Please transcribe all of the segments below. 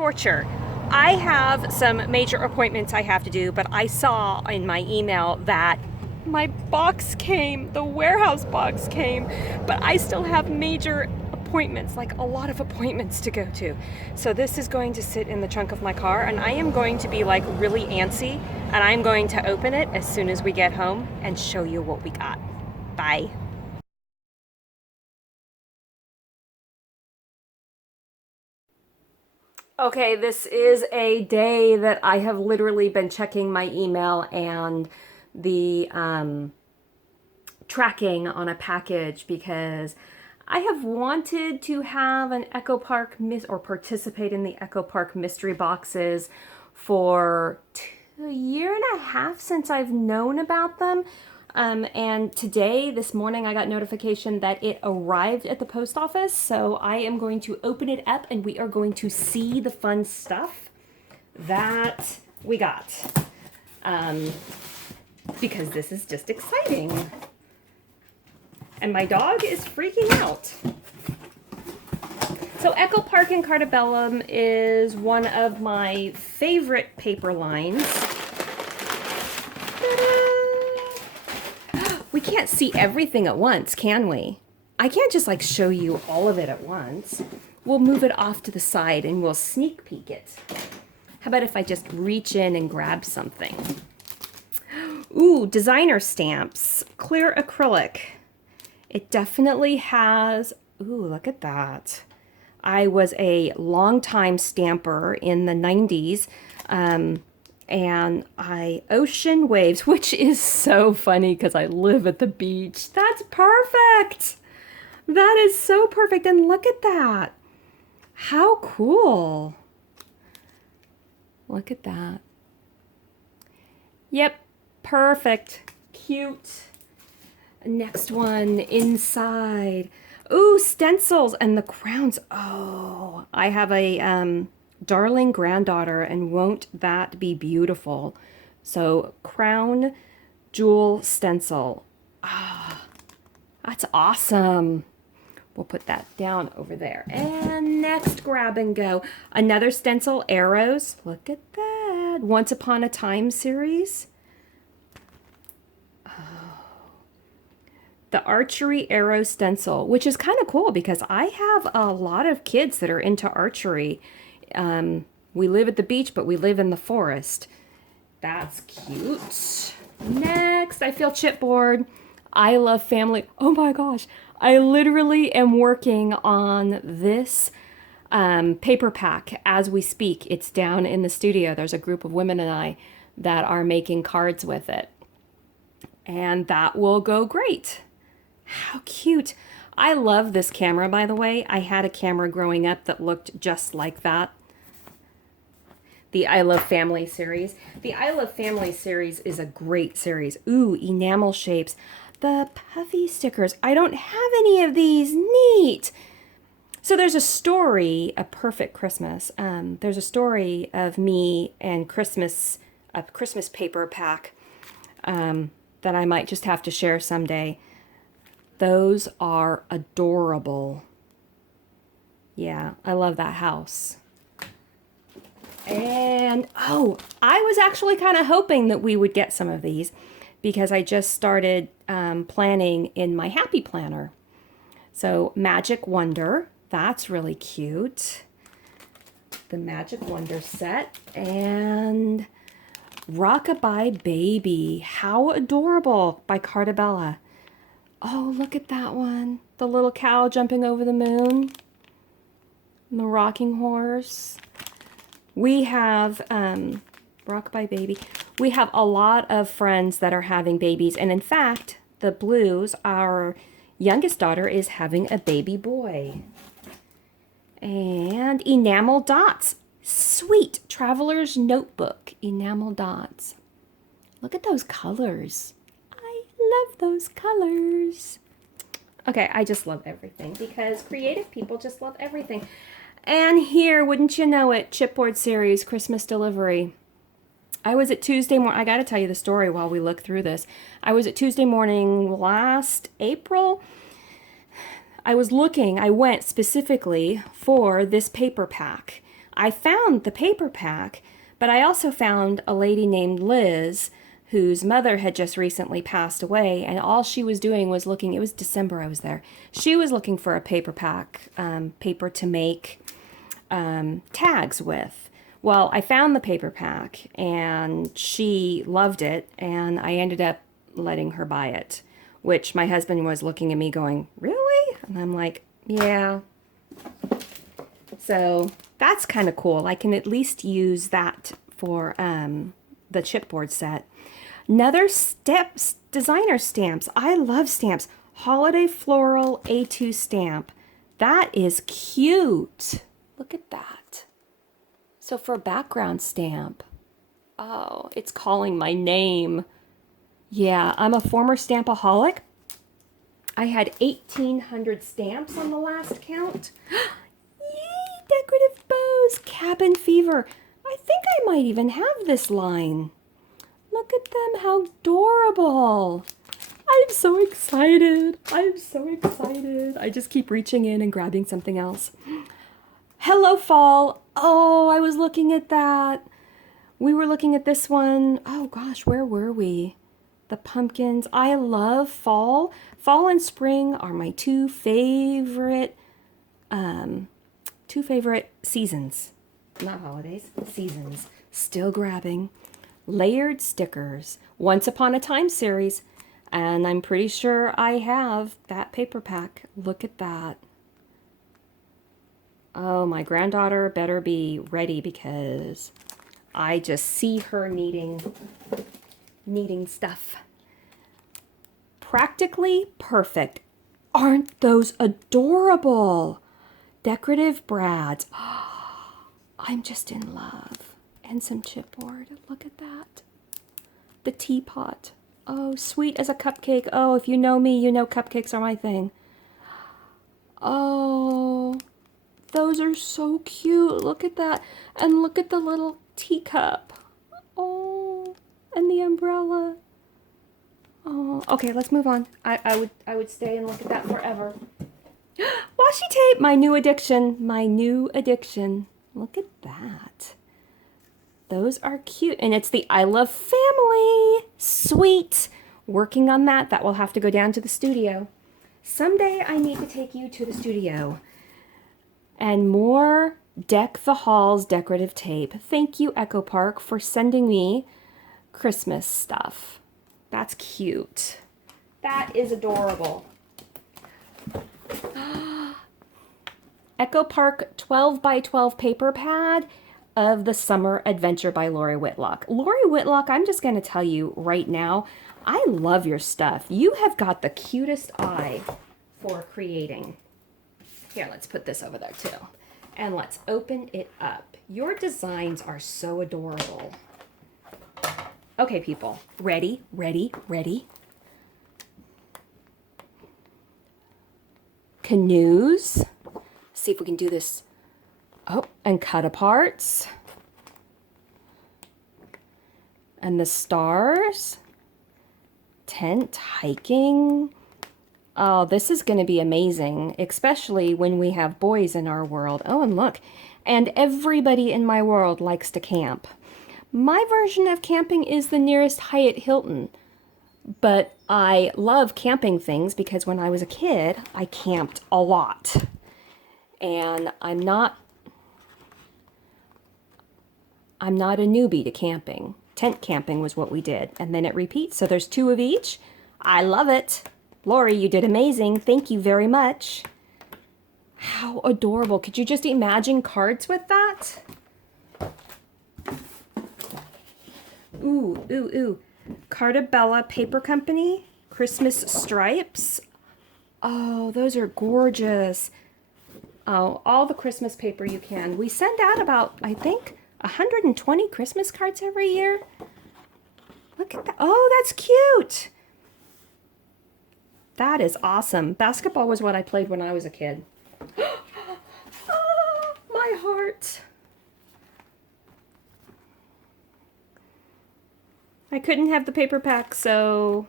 Torture. I have some major appointments I have to do, but I saw in my email that my box came, the warehouse box came, but I still have major appointments, like a lot of appointments to go to. So this is going to sit in the trunk of my car, and I am going to be like really antsy, and I'm going to open it as soon as we get home and show you what we got. Bye. Okay, this is a day that I have literally been checking my email and the tracking on a package because I have wanted to have an Echo Park or participate in the Echo Park mystery boxes for a year and a half since I've known about them. And today, this morning, I got notification that it arrived at the post office. So I am going to open it up and we are going to see the fun stuff that we got. Because this is just exciting. And my dog is freaking out. So Echo Park and Cartabellum is one of my favorite paper lines. We can't see everything at once, can we? I can't just like show you all of it at once. We'll move it off to the side and we'll sneak peek it. How about if I just reach in and grab something? Ooh, designer stamps, clear acrylic. It definitely has, ooh, look at that. I was a longtime stamper in the 90s. And ocean waves, which is so funny because I live at the beach. That's perfect. That is so perfect. And look at that. How cool. Look at that. Yep, perfect. Cute. Next one, inside. Ooh, stencils and the crowns. Oh, I have a darling granddaughter, and won't that be beautiful? So crown jewel stencil. Ah, that's awesome. We'll put that down over there. And next, grab and go. Another stencil, arrows. Look at that. Once Upon a Time series. The Archery arrow stencil, which is kind of cool because I have a lot of kids that are into archery. We live at the beach, but we live in the forest. That's cute. Next, I feel chipboard. I love family. Oh my gosh. I literally am working on this paper pack as we speak. It's down in the studio. There's a group of women and I that are making cards with it. And that will go great. How cute. I love this camera, by the way. I had a camera growing up that looked just like that. The I Love Family series. The I Love Family series is a great series. Ooh, enamel shapes. The puffy stickers. I don't have any of these. Neat. So there's a story, A Perfect Christmas. There's a story of me and Christmas, a Christmas paper pack that I might just have to share someday. Those are adorable. Yeah, I love that house. And, oh, I was actually kind of hoping that we would get some of these because I just started planning in my Happy Planner. So, Magic Wonder, that's really cute. The Magic Wonder set. And Rockabye Baby, how adorable, by Cartabella. Oh, look at that one. The little cow jumping over the moon. And the rocking horse. We have, Rockabye Baby. We have a lot of friends that are having babies. And in fact, the Blues, our youngest daughter, is having a baby boy. And enamel dots. Sweet Traveler's Notebook. Enamel dots. Look at those colors. Love those colors. Okay, I just love everything because creative people just love everything. And here, wouldn't you know it, Chipboard series, Christmas delivery. I was at Tuesday morning. I got to tell you the story while we look through this. I was at Tuesday morning last April. I went specifically for this paper pack. I found the paper pack, but I also found a lady named Liz whose mother had just recently passed away, and all she was doing was looking. It was December I was there. She was looking for a paper pack, paper to make tags with. Well, I found the paper pack, and she loved it, and I ended up letting her buy it, which my husband was looking at me going, "Really?" And I'm like, "Yeah." So that's kind of cool. I can at least use that for the chipboard set. Another designer stamps. I love stamps. Holiday Floral A2 stamp. That is cute. Look at that. So for a background stamp. Oh, it's calling my name. Yeah, I'm a former stampaholic. I had 1,800 stamps on the last count. Yay, decorative bows, cabin fever. I think I might even have this line. Look at them, how adorable. I'm so excited. I'm so excited. I just keep reaching in and grabbing something else. Hello, fall. Oh, I was looking at that. We were looking at this one. Oh gosh, where were we? The pumpkins. I love fall. Fall and spring are my two favorite seasons. Not holidays, seasons. Still grabbing. Layered stickers. Once Upon a Time series. And I'm pretty sure I have that paper pack. Look at that. Oh, my granddaughter better be ready because I just see her needing stuff. Practically perfect. Aren't those adorable? Decorative brads. I'm just in love. And some chipboard. Look at that. The teapot. Oh, sweet as a cupcake. Oh, if you know me, you know cupcakes are my thing. Oh, those are so cute. Look at that. And look at the little teacup. Oh, and the umbrella. Oh, okay, let's move on. I would stay and look at that forever. Washi tape, my new addiction. My new addiction. Look at that. Those are cute. And it's the I Love Family. Sweet. Working on that. That will have to go down to the studio. Someday I need to take you to the studio. And more Deck the Halls decorative tape. Thank you, Echo Park, for sending me Christmas stuff. That's cute. That is adorable. Echo Park 12 by 12 paper pad of the Summer Adventure by Lori Whitlock. Lori Whitlock, I'm just going to tell you right now, I love your stuff. You have got the cutest eye for creating. Here, let's put this over there too. And let's open it up. Your designs are so adorable. Okay, people, ready, ready, ready. Canoes. See if we can do this. Oh, and cut aparts. And the stars. Tent hiking. Oh, this is going to be amazing, especially when we have boys in our world. Oh, and look. And everybody in my world likes to camp. My version of camping is the nearest Hyatt Hilton. But I love camping things because when I was a kid, I camped a lot. And I'm not a newbie to camping. Tent camping was what we did. And then it repeats. So there's 2 of each. I love it. Lori, you did amazing. Thank you very much. How adorable. Could you just imagine cards with that? Ooh, ooh, ooh. Cartabella Paper Company. Christmas stripes. Oh, those are gorgeous. Oh, all the Christmas paper you can. We send out about, I think, 120 Christmas cards every year. Look at that. Oh, that's cute. That is awesome. Basketball was what I played when I was a kid. Oh, my heart. I couldn't have the paper pack, so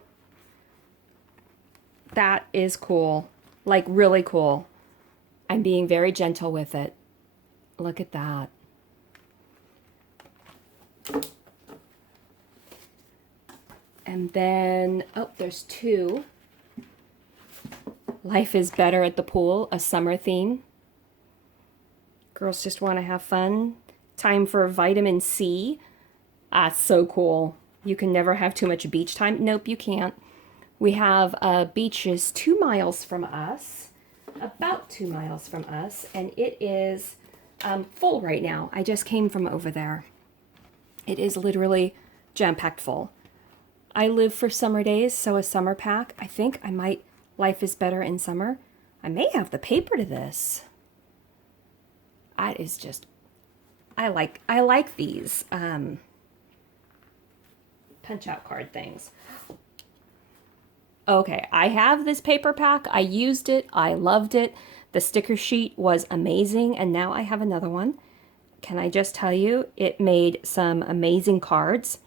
that is cool. Like, really cool. I'm being very gentle with it. Look at that. And then, oh, there's two. Life is Better at the Pool, a summer theme. Girls just want to have fun. Time for vitamin C. Ah, so cool. You can never have too much beach time. Nope, you can't. We have beaches 2 miles from us, about 2 miles from us, and it is full right now. I just came from over there. It is literally jam-packed full. I live for summer days, so a summer pack. I think I might, Life is Better in Summer. I may have the paper to this. That is just, I like these punch-out card things. Okay, I have this paper pack. I used it. I loved it. The sticker sheet was amazing, and now I have another one. Can I just tell you, it made some amazing cards,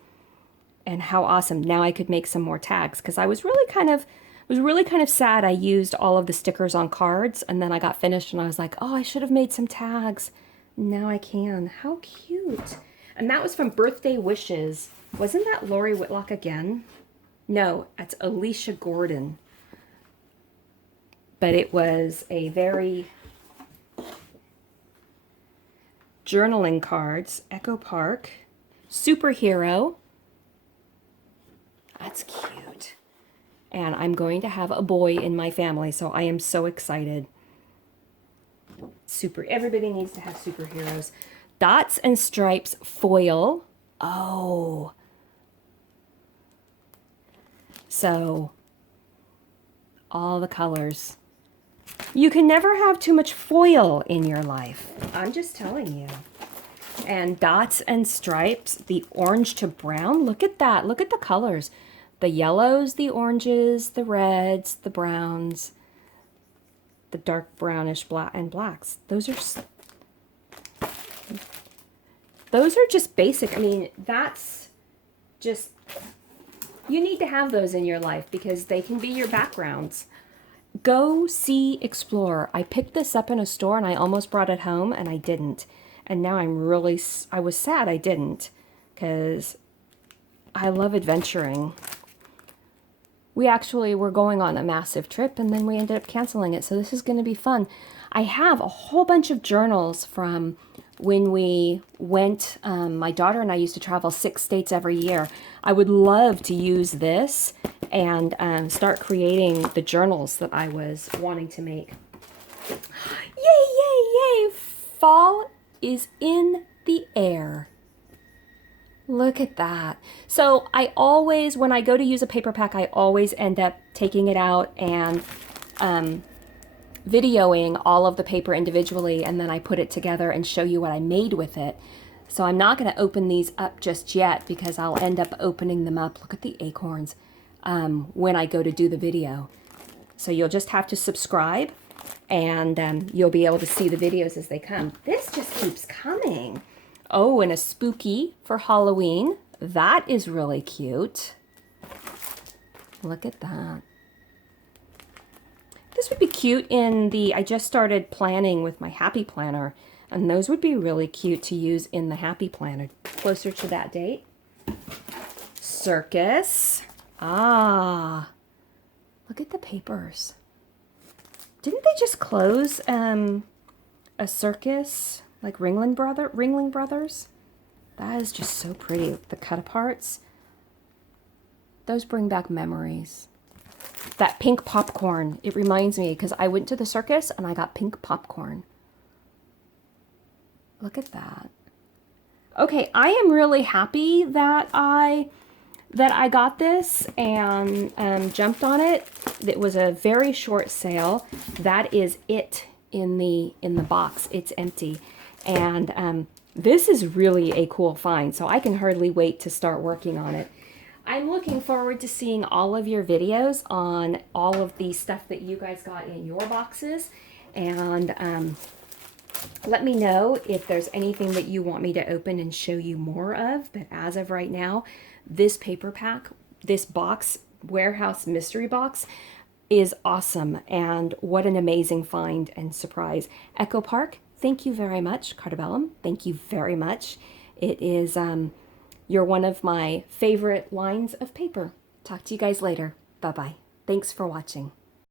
and how awesome. Now I could make some more tags, because I was really kind of sad I used all of the stickers on cards, and then I got finished and I was like, oh, I should have made some tags. Now I can. How cute. And that was from Birthday Wishes. Wasn't that Lori Whitlock again? No, that's Alicia Gordon. But it was a very journaling cards. Echo Park. Superhero. That's cute. And I'm going to have a boy in my family, so I am so excited. Everybody needs to have superheroes. Dots and Stripes foil. Oh. So, all the colors. You can never have too much foil in your life. I'm just telling you. And Dots and Stripes, the orange to brown. Look at that. Look at the colors. The yellows, the oranges, the reds, the browns, the dark brownish black and blacks. Those are just basic. I mean, that's just, you need to have those in your life because they can be your backgrounds. Go See Explore. I picked this up in a store and I almost brought it home and I didn't. And now I was sad I didn't because I love adventuring. We actually were going on a massive trip and then we ended up canceling it. So this is going to be fun. I have a whole bunch of journals from when we went. My daughter and I used to travel 6 states every year. I would love to use this and start creating the journals that I was wanting to make. Yay, yay, yay! Fall is in the air. Look at that. So I always, when I go to use a paper pack, I always end up taking it out and videoing all of the paper individually, and then I put it together and show you what I made with it. So I'm not going to open these up just yet because I'll end up opening them up. Look at the acorns when I go to do the video. So you'll just have to subscribe and you'll be able to see the videos as they come. This just keeps coming. Oh, and a spooky for Halloween. That is really cute. Look at that. This would be cute in I just started planning with my Happy Planner, and those would be really cute to use in the Happy Planner closer to that date. Circus. Ah, look at the papers. Didn't they just close a circus? Like Ringling Brothers. That is just so pretty. The cut aparts. Those bring back memories. That pink popcorn. It reminds me because I went to the circus and I got pink popcorn. Look at that. Okay, I am really happy that I got this and jumped on it. It was a very short sale. That is it in the box. It's empty. And this is really a cool find, so I can hardly wait to start working on it. I'm looking forward to seeing all of your videos on all of the stuff that you guys got in your boxes. And let me know if there's anything that you want me to open and show you more of. But as of right now, this paper pack, this box, warehouse mystery box, is awesome. And what an amazing find and surprise. Echo Park. Thank you very much. Cartabellum, thank you very much. It is You're one of my favorite lines of paper. Talk to you guys later. Bye-bye. Thanks for watching.